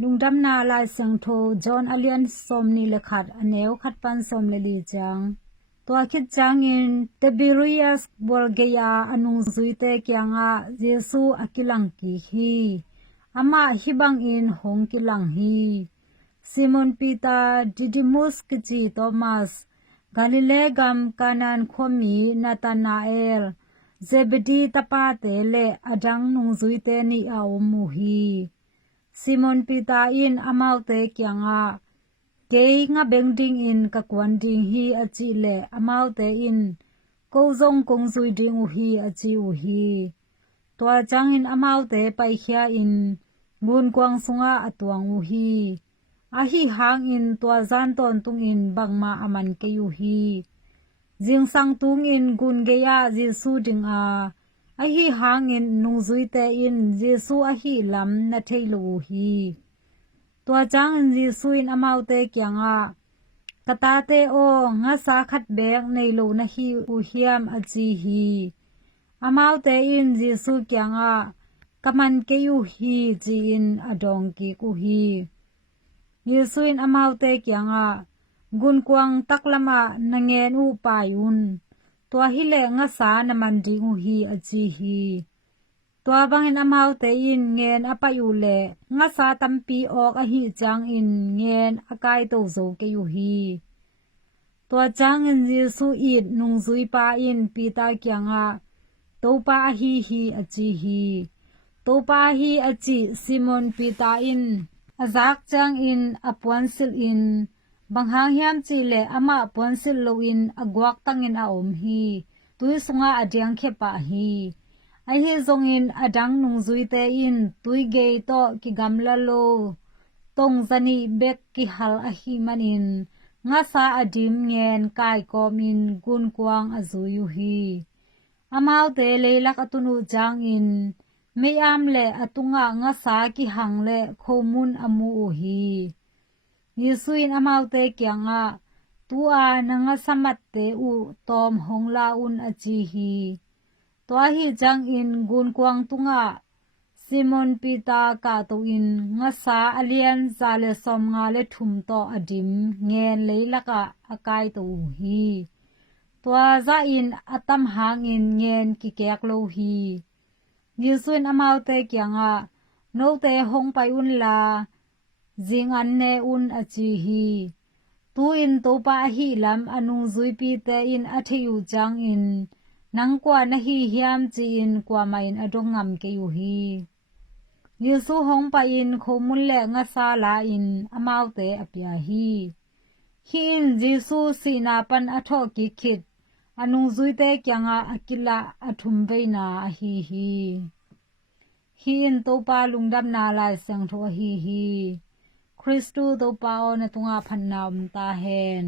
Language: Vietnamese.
lungdam na lai sang tho John Alien som ni le khat aneu khat pan som le li chang to khit chang in Tiberius Bulgaria anung zuite kyanga Jesu akilang ki hi ama hibang in hong kilang hi Simon Peter Didymus kichi Thomas Galilee gam kanan khomi Nathanael Zebedi tapate le adang nung zuite ni aomu hi Simon Peter in amaute kyanga kei nga bengding in kakwan ding hi achi le amaute in kozong kongzui ding u hi achi u hi tua chang in amaute pai khia in ngun kwang sunga atuang u hi ahi hang in tua zan ton tung in bangma aman ke yu hi jing sang tung in gun ge ya Jesu ding a ahi hang in nung zui te in Jesu ahi lam na theilu hi tua chang in Jesu in amaute kyanga katate o nga sa khat bek nei lo na hi u hiam achi hi amaute in Jesu kyanga kaman ke yu hi chi in adong ki ku hi Jesu in amaute kyanga gun kwang taklama nangen u payun tua hi le nga sa na man ding u hi achi hi tua bangin amaute in ngen apayu le nga sa tampi ok a hi chang in ngen akai to zo ke yu hi tua chang in Jesu it nung zui pa in pita kyanga to pa hi hi achi hi to pa hi achi Simon Peter in azak chang in apuan sil in banghang hiam chi le ama apuan sil lo in agwak tangin a om hi tui sunga adyang khepa hi ai hi zong in adang nung zui te in tui ge to ki gamla lo tong zani bek ki hal a hi manin nga sa adim ngen kai ko min gun kwang azuyu hi amau te leilak atunu jang in meyam le atunga nga sa ki hang le khomun amu u hi Yesu in amau te kyanga tua nanga samat te u tom hongla un achi hi tua hi jang in gun kwang tunga Simon Peter ka to in nga sa alian zale som nga le thum to adim ngen leilaka akai to hi tua za in atam hang in ngen ki kek lo hi Yesu in amaute kyanga no te hong pai un la jing an ne un achi hi tu in to pa hi lam anung zui pi te in athiu chang in nang kwa na hi hiam chi in kwa main adong ngam ke yu hi Yesu hong pa in khomun le nga sa la in amaute apia hi in Jesu sina pan atho ki khit anung zui te kyanga akila athum veina hi in to pa lungdam na lai sang tho hi Christu to pa o na tunga phan nam ta hen